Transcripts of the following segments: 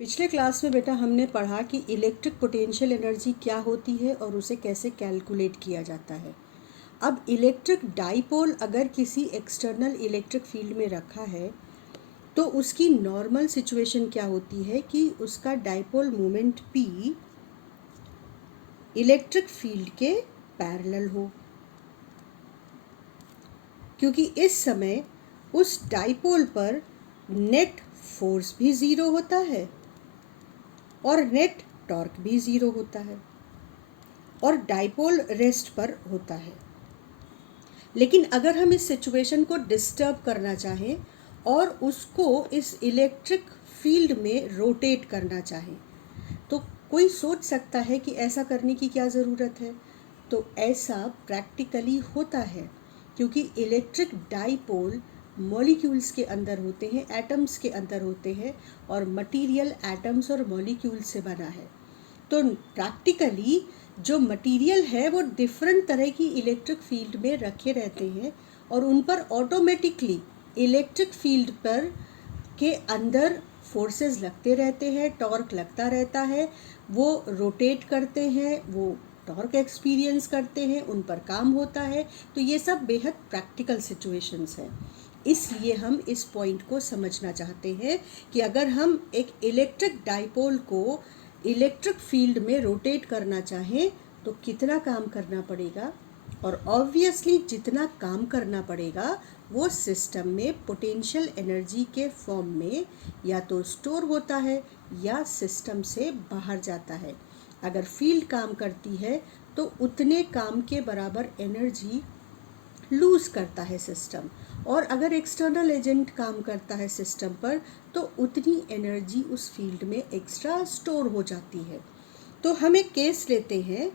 पिछले क्लास में बेटा हमने पढ़ा कि इलेक्ट्रिक पोटेंशियल एनर्जी क्या होती है और उसे कैसे कैलकुलेट किया जाता है। अब इलेक्ट्रिक डाइपोल अगर किसी एक्सटर्नल इलेक्ट्रिक फील्ड में रखा है तो उसकी नॉर्मल सिचुएशन क्या होती है कि उसका dipole moment P electric field के पैरेलल हो, क्योंकि इस समय उस डाइपोल पर नेट फोर्स भी ज़ीरो होता है और नेट टॉर्क भी ज़ीरो होता है और डाइपोल रेस्ट पर होता है। लेकिन अगर हम इस सिचुएशन को डिस्टर्ब करना चाहें और उसको इस इलेक्ट्रिक फील्ड में रोटेट करना चाहें तो कोई सोच सकता है कि ऐसा करने की क्या ज़रूरत है। तो ऐसा प्रैक्टिकली होता है क्योंकि इलेक्ट्रिक डाइपोल मॉलिक्यूल्स के अंदर होते हैं, एटम्स के अंदर होते हैं और मटेरियल एटम्स और मॉलिक्यूल्स से बना है। तो प्रैक्टिकली जो मटेरियल है वो डिफरेंट तरह की इलेक्ट्रिक फील्ड में रखे रहते हैं और उन पर ऑटोमेटिकली इलेक्ट्रिक फील्ड पर के अंदर फोर्सेस लगते रहते हैं, टॉर्क लगता रहता है, वो रोटेट करते हैं, वो टॉर्क एक्सपीरियंस करते हैं, उन पर काम होता है। तो ये सब बेहद प्रैक्टिकल सिचुएशंस हैं। इसलिए हम इस पॉइंट को समझना चाहते हैं कि अगर हम एक इलेक्ट्रिक डाइपोल को इलेक्ट्रिक फील्ड में रोटेट करना चाहें तो कितना काम करना पड़ेगा, और ऑब्वियसली जितना काम करना पड़ेगा वो सिस्टम में पोटेंशियल एनर्जी के फॉर्म में या तो स्टोर होता है या सिस्टम से बाहर जाता है। अगर फील्ड काम करती है तो उतने काम के बराबर एनर्जी लूज करता है सिस्टम, और अगर एक्सटर्नल एजेंट काम करता है सिस्टम पर तो उतनी एनर्जी उस फील्ड में एक्स्ट्रा स्टोर हो जाती है। तो हम एक केस लेते हैं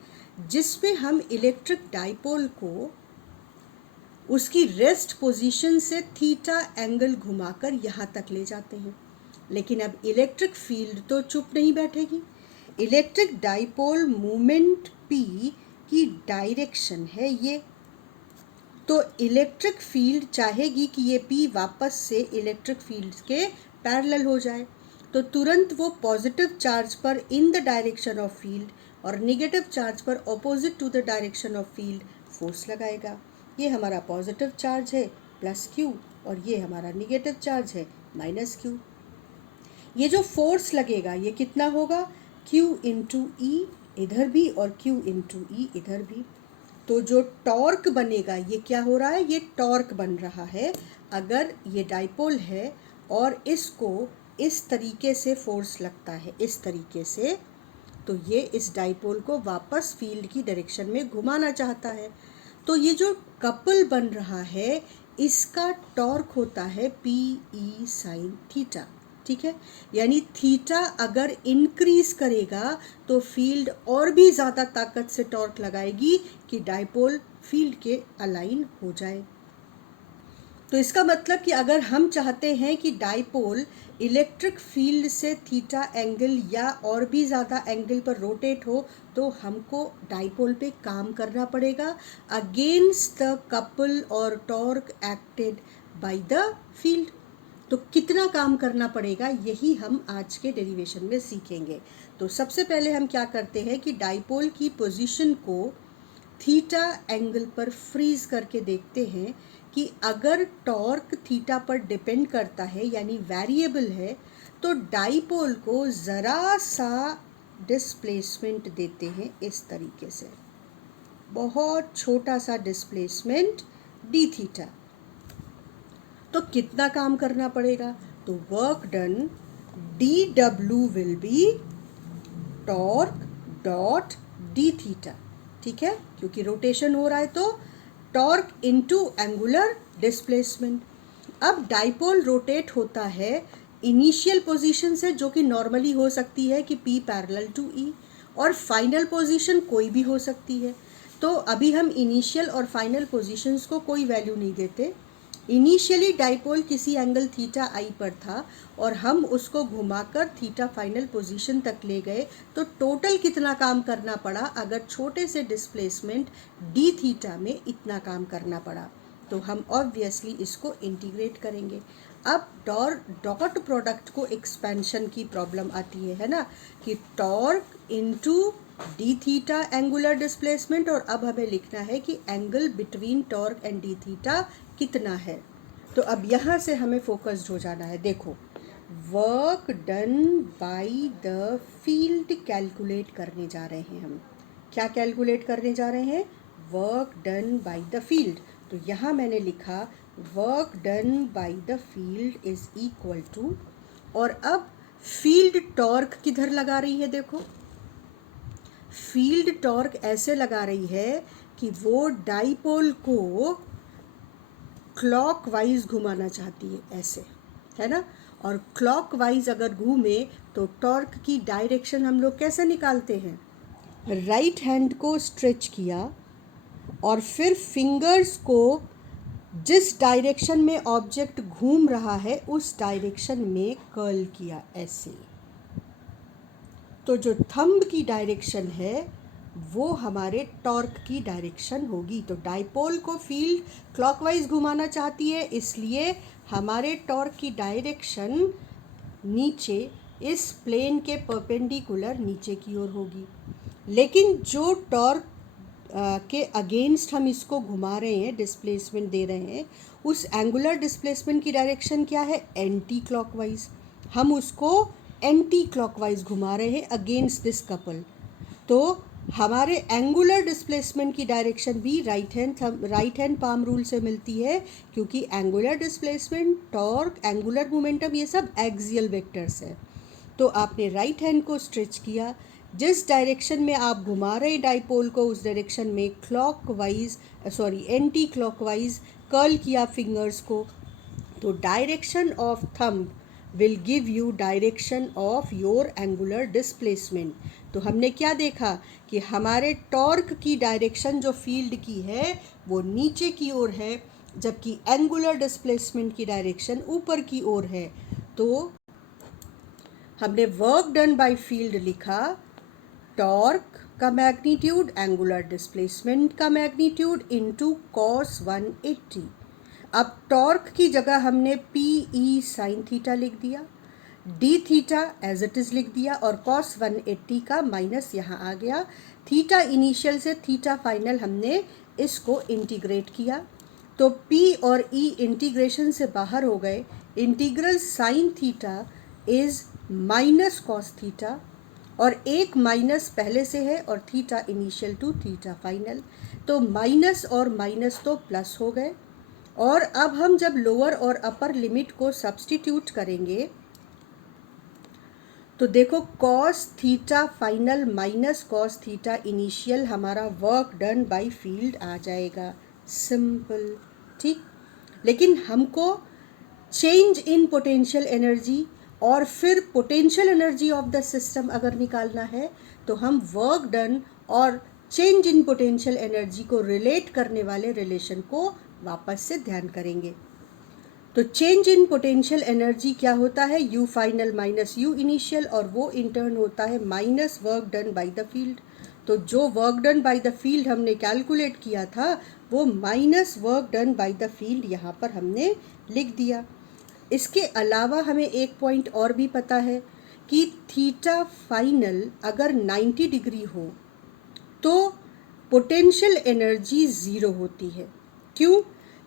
जिसमें हम इलेक्ट्रिक डाइपोल को उसकी रेस्ट पोजीशन से थीटा एंगल घुमाकर यहाँ तक ले जाते हैं। लेकिन अब इलेक्ट्रिक फील्ड तो चुप नहीं बैठेगी। इलेक्ट्रिक डाइपोल मोमेंट P की डायरेक्शन है ये, तो इलेक्ट्रिक फील्ड चाहेगी कि ये P वापस से इलेक्ट्रिक फील्ड के पैरेलल हो जाए। तो तुरंत वो पॉजिटिव चार्ज पर in the direction of field और नेगेटिव चार्ज पर opposite to the direction of field force लगाएगा। ये हमारा पॉजिटिव चार्ज है प्लस Q और ये हमारा नेगेटिव चार्ज है माइनस Q। ये जो फोर्स लगेगा ये कितना होगा, Q इंटू E इधर भी और Q इंटू E इधर भी। तो जो टॉर्क बनेगा ये क्या हो रहा है, ये टॉर्क बन रहा है। अगर ये डाइपोल है और इसको इस तरीके से फोर्स लगता है, इस तरीके से, तो ये इस डाइपोल को वापस फील्ड की डायरेक्शन में घुमाना चाहता है। तो ये जो कपल बन रहा है इसका टॉर्क होता है PE साइन थीटा। ठीक है, यानी थीटा अगर इंक्रीज करेगा तो फील्ड और भी ज़्यादा ताकत से टॉर्क लगाएगी कि डाइपोल फील्ड के अलाइन हो जाए। तो इसका मतलब कि अगर हम चाहते हैं कि डाइपोल इलेक्ट्रिक फील्ड से थीटा एंगल या और भी ज़्यादा एंगल पर रोटेट हो तो हमको डाइपोल पे काम करना पड़ेगा अगेंस्ट द कपल और torque acted bye the field. तो कितना काम करना पड़ेगा यही हम आज के डेरिवेशन में सीखेंगे। तो सबसे पहले हम क्या करते हैं कि डाइपोल की पोजीशन को थीटा एंगल पर फ्रीज करके देखते हैं कि अगर टॉर्क थीटा पर डिपेंड करता है यानी वेरिएबल है तो डाइपोल को ज़रा सा डिस्प्लेसमेंट देते हैं इस तरीके से, बहुत छोटा सा डिस्प्लेसमेंट डी थीटा। तो कितना काम करना पड़ेगा, तो work done dW will be torque dot D theta. ठीक है, क्योंकि रोटेशन हो रहा है तो टॉर्क इनटू एंगुलर डिस्प्लेसमेंट। अब डाइपोल रोटेट होता है इनिशियल पोजीशन से, जो कि नॉर्मली हो सकती है कि P पैरेलल टू E, और फाइनल पोजीशन कोई भी हो सकती है। तो अभी हम इनिशियल और फाइनल पोजीशंस को कोई वैल्यू नहीं देते। इनिशियली डाइपोल किसी एंगल थीटा I पर था और हम उसको घुमाकर थीटा फाइनल पोजीशन तक ले गए, तो टोटल कितना काम करना पड़ा, अगर छोटे से डिस्प्लेसमेंट डी थीटा में इतना काम करना पड़ा, तो हम ऑब्वियसली इसको इंटीग्रेट करेंगे। अब डॉट प्रोडक्ट को एक्सपेंशन की प्रॉब्लम आती है ना, कि torque into D theta angular displacement, और अब हमें लिखना है कि angle between torque and D theta कितना है। तो अब यहाँ से हमें फोकस्ड हो जाना है। देखो, work done by the field calculate करने जा रहे हैं हम। क्या कैलकुलेट करने जा रहे हैं? Work done by the field. तो यहाँ मैंने लिखा work done by the field is equal to, और अब फील्ड टॉर्क किधर लगा रही है? देखो, फील्ड टॉर्क ऐसे लगा रही है कि वो डाइपोल को क्लॉकवाइज घुमाना चाहती है, ऐसे, है ना। और क्लॉकवाइज अगर घूमे तो टॉर्क की डायरेक्शन हम लोग कैसे निकालते हैं? राइट हैंड को स्ट्रेच किया और फिर फिंगर्स को जिस डायरेक्शन में ऑब्जेक्ट घूम रहा है उस डायरेक्शन में कर्ल किया, ऐसे। तो जो थंब की डायरेक्शन है वो हमारे टॉर्क की डायरेक्शन होगी। तो डाइपोल को फील्ड क्लॉकवाइज घुमाना चाहती है, इसलिए हमारे टॉर्क की डायरेक्शन नीचे इस प्लेन के परपेंडिकुलर नीचे की ओर होगी। लेकिन जो टॉर्क के अगेंस्ट हम इसको घुमा रहे हैं, डिस्प्लेसमेंट दे रहे हैं, उस एंगुलर डिस्प्लेसमेंट की डायरेक्शन क्या है? Anti clockwise. हम उसको एंटी क्लॉकवाइज घुमा रहे हैं अगेंस्ट दिस कपल। तो हमारे एंगुलर डिस्प्लेसमेंट की डायरेक्शन भी राइट हैंड पाम रूल से मिलती है, क्योंकि angular displacement, torque, angular momentum, ये सब एक्सियल वेक्टर्स है। तो आपने राइट हैंड को स्ट्रेच किया, जिस डायरेक्शन में आप घुमा रहे डाइपोल को उस डायरेक्शन में एंटी क्लॉकवाइज कर्ल किया फिंगर्स को। तो direction of thumb will give you direction of your angular displacement. तो हमने क्या देखा कि हमारे टॉर्क की डायरेक्शन जो फील्ड की है वो नीचे की ओर है, जबकि एंगुलर डिस्प्लेसमेंट की डायरेक्शन ऊपर की ओर है। तो हमने वर्क डन बाय फील्ड लिखा, टॉर्क का मैग्नीट्यूड एंगुलर डिस्प्लेसमेंट का मैग्नीट्यूड इनटू cos 180। अब टॉर्क की जगह हमने पी ई साइन थीटा लिख दिया, d theta as it is लिख दिया, और cos 180 का माइनस यहाँ आ गया। थीटा इनिशियल से थीटा फाइनल हमने इसको इंटीग्रेट किया, तो p और e इंटीग्रेशन से बाहर हो गए। Integral sine theta is minus cos theta, और एक माइनस पहले से है और theta initial to theta final, तो माइनस और माइनस तो प्लस हो गए। और अब हम जब लोअर और अपर लिमिट को सब्स्टिट्यूट करेंगे तो देखो, cos theta final minus cos theta initial हमारा वर्क डन बाय फील्ड आ जाएगा। सिंपल, ठीक। लेकिन हमको चेंज इन पोटेंशियल एनर्जी और फिर potential energy of the system अगर निकालना है तो हम वर्क डन और चेंज इन पोटेंशियल एनर्जी को रिलेट करने वाले रिलेशन को वापस से ध्यान करेंगे। तो चेंज इन पोटेंशियल एनर्जी क्या होता है? You final minus U initial, और वो इंटर्न होता है minus work done by the field. तो जो work done by the field हमने कैलकुलेट किया था वो minus work done by the field यहाँ पर हमने लिख दिया। इसके अलावा हमें एक पॉइंट और भी पता है कि थीटा फाइनल अगर 90 डिग्री हो तो पोटेंशियल एनर्जी ज़ीरो होती है। क्यों?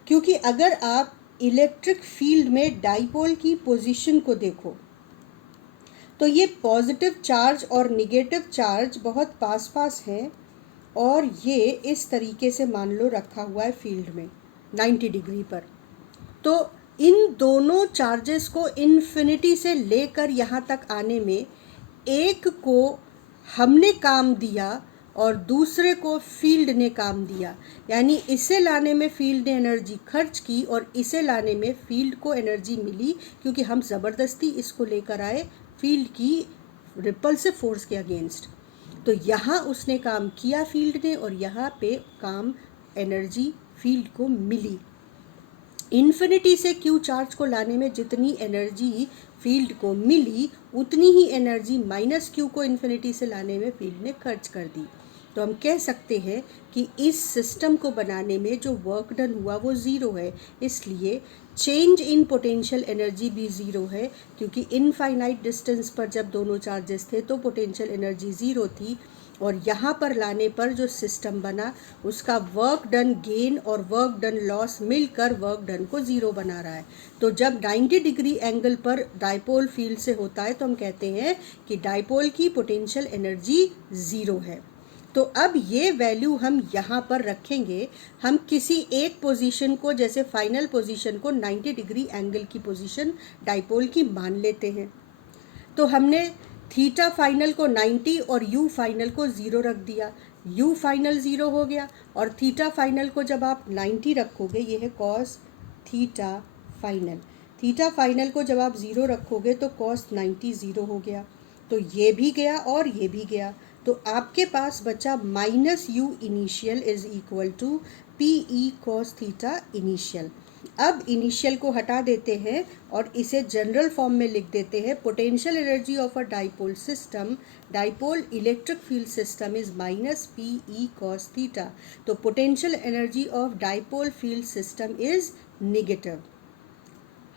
क्योंकि अगर आप इलेक्ट्रिक फील्ड में डाइपोल की पोजीशन को देखो तो ये पॉजिटिव चार्ज और निगेटिव चार्ज बहुत पास पास हैं, और ये इस तरीके से मान लो रखा हुआ है फील्ड में 90 डिग्री पर। तो इन दोनों चार्जेस को इन्फिनिटी से लेकर यहाँ तक आने में एक को हमने काम दिया और दूसरे को फील्ड ने काम दिया, यानी इसे लाने में फील्ड ने एनर्जी खर्च की और इसे लाने में फील्ड को एनर्जी मिली, क्योंकि हम ज़बरदस्ती इसको लेकर आए फील्ड की रिपल्सिव फोर्स के अगेंस्ट। तो यहाँ उसने काम किया फील्ड ने, और यहाँ पे काम एनर्जी फील्ड को मिली। इन्फिनिटी से क्यू चार्ज को लाने में जितनी एनर्जी फील्ड को मिली उतनी ही एनर्जी माइनस क्यू को इन्फिनिटी से लाने में फील्ड ने खर्च कर दी। तो हम कह सकते हैं कि इस सिस्टम को बनाने में जो वर्क डन हुआ वो ज़ीरो है, इसलिए चेंज इन पोटेंशियल एनर्जी भी ज़ीरो है, क्योंकि इनफाइनाइट डिस्टेंस पर जब दोनों चार्जेस थे तो पोटेंशियल एनर्जी ज़ीरो थी, और यहाँ पर लाने पर जो सिस्टम बना उसका वर्क डन गेन और वर्क डन लॉस मिलकर वर्क डन को ज़ीरो बना रहा है। तो जब 90 डिग्री एंगल पर डाइपोल फील्ड से होता है तो हम कहते हैं कि डाइपोल की पोटेंशियल एनर्जी ज़ीरो है। तो अब ये वैल्यू हम यहाँ पर रखेंगे। हम किसी एक पोजीशन को, जैसे फाइनल पोजीशन को 90 डिग्री एंगल की पोजीशन डाइपोल की मान लेते हैं। तो हमने थीटा फाइनल को 90 और यू फाइनल को 0 रख दिया। यू फाइनल 0 हो गया, और थीटा फाइनल को जब आप 90 रखोगे, ये है cos theta final. Theta final को जब आप 0 रखोगे तो कॉस 90 0 हो गया। तो ये भी गया और ये भी गया। तो आपके पास बचा minus U initial is equal to P E cos theta initial. अब इनिशियल को हटा देते हैं और इसे जनरल फॉर्म में लिख देते हैं। Potential energy of a dipole system, dipole electric field system is minus P E cos theta. तो potential energy of dipole field system is negative.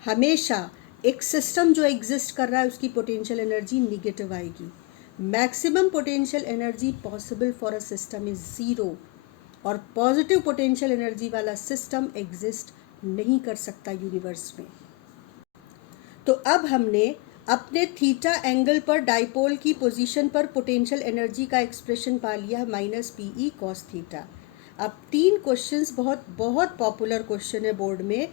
हमेशा एक सिस्टम जो एग्जिस्ट कर रहा है उसकी पोटेंशियल एनर्जी नेगेटिव आएगी। Maximum potential energy possible for a system is zero, और पॉजिटिव पोटेंशियल एनर्जी वाला सिस्टम एग्जिस्ट नहीं कर सकता यूनिवर्स में। तो अब हमने अपने थीटा एंगल पर डाइपोल की पोजीशन पर पोटेंशियल एनर्जी का एक्सप्रेशन पा लिया, minus P E cos theta. अब 3 क्वेश्चंस बहुत बहुत पॉपुलर क्वेश्चन है बोर्ड में।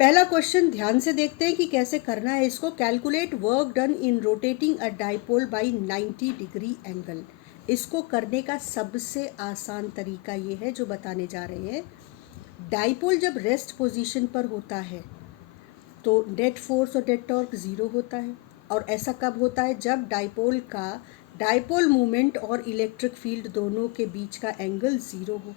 पहला क्वेश्चन ध्यान से देखते हैं कि कैसे करना है इसको। Calculate work done in rotating a dipole by 90 degree angle. इसको करने का सबसे आसान तरीका ये है जो बताने जा रहे हैं। डाइपोल जब रेस्ट पोजीशन पर होता है तो नेट फोर्स और नेट टॉर्क ज़ीरो होता है, और ऐसा कब होता है? जब डाइपोल का डाइपोल मूवमेंट और इलेक्ट्रिक फील्ड दोनों के बीच का एंगल ज़ीरो हो।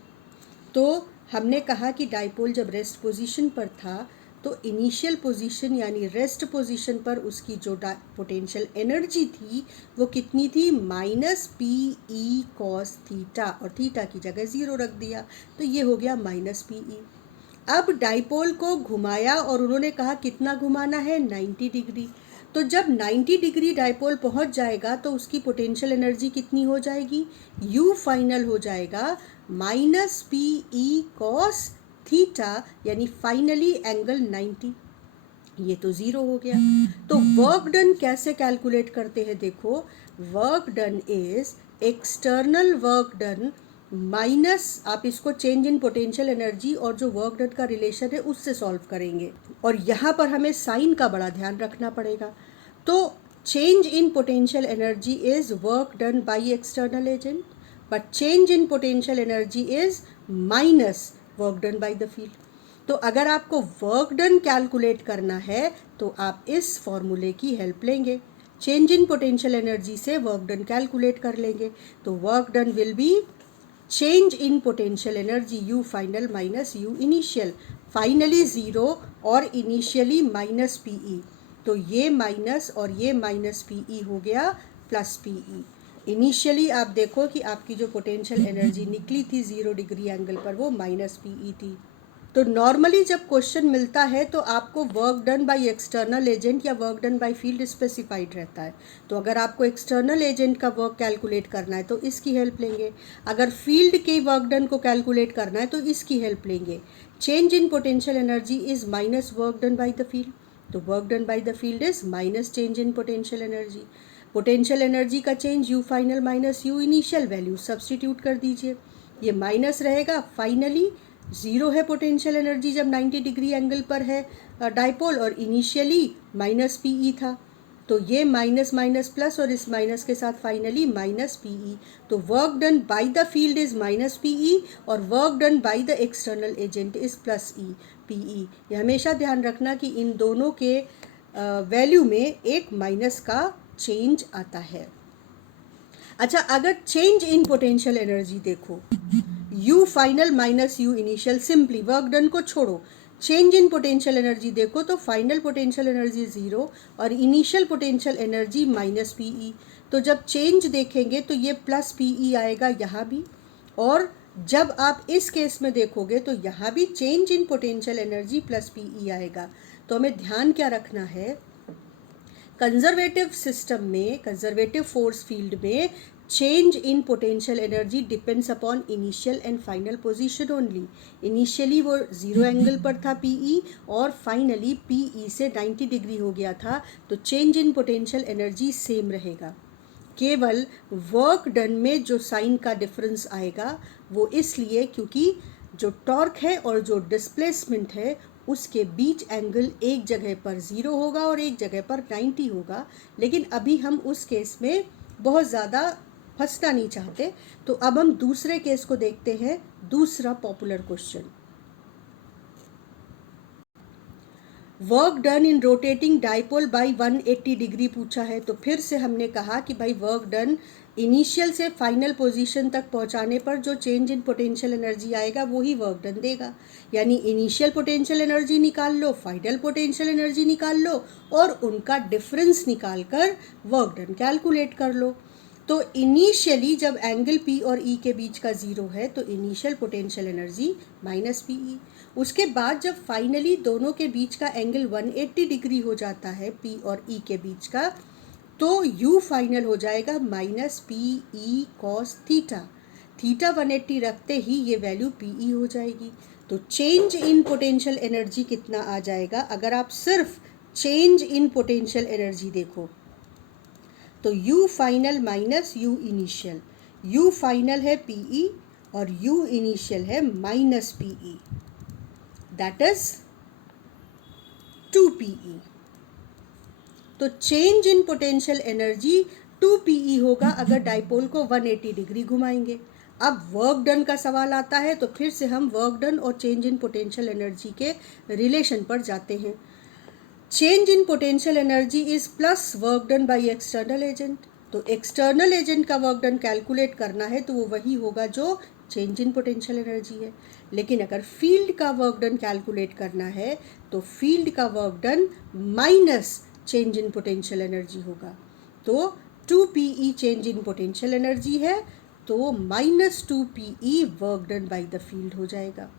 तो हमने कहा कि डाइपोल जब रेस्ट पोजीशन पर था तो इनिशियल पोजीशन यानी रेस्ट पोजीशन पर उसकी जो पोटेंशियल एनर्जी थी वो कितनी थी? Minus P E cos theta, और थीटा की जगह 0 रख दिया, तो ये हो गया माइनस पी ई। अब डाइपोल को घुमाया और उन्होंने कहा कितना घुमाना है? 90 डिग्री। तो जब 90 डिग्री डाइपोल पहुंच जाएगा तो उसकी पोटेंशियल एनर्जी कितनी हो जाएगी? यू फाइनल हो जाएगा minus P E cos theta, यानी फाइनली एंगल 90। ये तो 0 हो गया। तो वर्क डन कैसे कैलकुलेट करते हैं? देखो, work done is external work done minus, आप इसको चेंज इन पोटेंशियल एनर्जी और जो वर्क डन का रिलेशन है उससे सॉल्व करेंगे, और यहाँ पर हमें साइन का बड़ा ध्यान रखना पड़ेगा। तो change in potential energy is work done by external agent, but change in potential energy is minus work done by the field. तो अगर आपको वर्क डन कैलकुलेट करना है तो आप इस फॉर्मूले की हेल्प लेंगे। चेंज इन पोटेंशियल एनर्जी से वर्क डन कैलकुलेट कर लेंगे। तो work done will be change in potential energy you final minus U initial, finally 0 और इनिशियली माइनस पी ई। तो ये माइनस और ये माइनस पी ई हो गया प्लस पी ई। इनिशियली आप देखो कि आपकी जो पोटेंशियल एनर्जी निकली थी 0 डिग्री एंगल पर वो माइनस पी ई थी। तो नॉर्मली जब क्वेश्चन मिलता है तो आपको work done by external agent या work done by field specified रहता है। तो अगर आपको एक्सटर्नल एजेंट का वर्क कैलकुलेट करना है तो इसकी हेल्प लेंगे, अगर फील्ड के वर्क डन को कैलकुलेट करना है तो इसकी हेल्प लेंगे। Change in potential energy is minus work done by the field, तो work done by the field is minus change in potential energy. Potential energy का change U final minus U initial, value substitute कर दीजिए, ये minus रहेगा। Finally 0 है potential energy जब 90 degree angle पर है डाइपोल, और इनिशियली माइनस पी ई था। तो ये माइनस माइनस प्लस और इस माइनस के साथ फाइनली माइनस पी ई। तो work done by the field is minus P E और work done by the external agent is plus E P E. ये हमेशा ध्यान रखना कि इन दोनों के वैल्यू में एक माइनस का चेंज आता है। अच्छा, अगर चेंज इन पोटेंशियल एनर्जी देखो, you final minus U initial, simply work done को छोड़ो, चेंज इन पोटेंशियल एनर्जी देखो तो फाइनल पोटेंशियल एनर्जी 0 और initial potential energy minus P E. तो जब चेंज देखेंगे तो ये प्लस पी ई आएगा यहाँ भी, और जब आप इस केस में देखोगे तो यहाँ भी change in potential energy plus PE आएगा। तो हमें ध्यान क्या रखना है, कंजर्वेटिव सिस्टम में, कंजर्वेटिव फोर्स फील्ड में change in potential energy depends upon initial and final position only. Initially वो 0 एंगल पर था पीई, और फाइनली पीई से 90 डिग्री हो गया था, तो change in potential energy same रहेगा। केवल वर्क डन में जो साइन का डिफरेंस आएगा वो इसलिए क्योंकि जो टॉर्क है और जो डिस्प्लेसमेंट है उसके बीच एंगल एक जगह पर 0 होगा और एक जगह पर 90 होगा। लेकिन अभी हम उस केस में बहुत ज़्यादा फंसना नहीं चाहते, तो अब हम दूसरे केस को देखते हैं, दूसरा popular question. Work done in rotating dipole by 180 degree पूछा है। तो फिर से हमने कहा कि भाई वर्क डन इनिशियल से फाइनल पोजीशन तक पहुंचाने पर जो चेंज इन पोटेंशियल एनर्जी आएगा वो ही वर्क डन देगा। यानी इनिशियल पोटेंशियल एनर्जी निकाल लो, फाइनल पोटेंशियल एनर्जी निकाल लो, और उनका डिफरेंस निकाल कर वर्क डन कैलकुलेट कर लो। तो इनिशियली जब एंगल पी और ई के बीच का 0 है तो initial potential energy minus PE. उसके बाद जब फाइनली दोनों के बीच का एंगल 180 डिग्री हो जाता है पी और ई के बीच का, तो यू फाइनल हो जाएगा minus P E cos theta. Theta 180 रखते ही ये वैल्यू पी ई हो जाएगी। तो चेंज इन पोटेंशियल एनर्जी कितना आ जाएगा, अगर आप सिर्फ चेंज इन पोटेंशियल एनर्जी देखो तो U final minus U initial, U final है पीई और यू इनिशियल है minus PE, that is 2PE। तो change in potential energy 2PE होगा अगर डाइपोल को 180 डिग्री घुमाएंगे। अब वर्क डन का सवाल आता है, तो फिर से हम वर्क डन और चेंज इन पोटेंशियल एनर्जी के रिलेशन पर जाते हैं। Change in potential energy is plus work done by external agent. तो एक्सटर्नल एजेंट का वर्क डन कैलकुलेट करना है तो वो वही होगा जो चेंज इन पोटेंशियल एनर्जी है। लेकिन अगर फील्ड का वर्क डन कैलकुलेट करना है तो फील्ड का work done minus change in potential energy होगा। तो 2PE change in potential energy है, तो minus 2PE work done by the field हो जाएगा।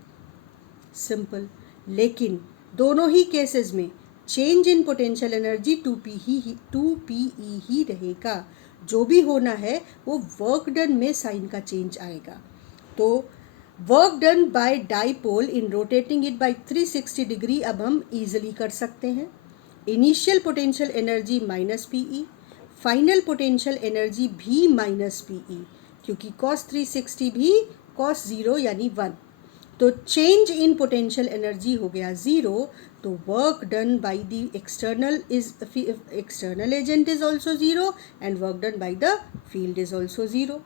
सिंपल। लेकिन दोनों ही केसेस में change in potential energy 2PE ही रहेगा। जो भी होना है वो वर्क डन में साइन का चेंज आएगा। तो work done bye dipole in rotating it by 360 degree अब हम इजीली कर सकते हैं। Initial potential energy minus PE, final potential energy भी माइनस पीई, क्योंकि कॉस 360 भी कॉस 0 यानी 1। तो चेंज इन पोटेंशियल एनर्जी हो गया 0। तो work done by the external agent is also 0 and work done by the field is also 0।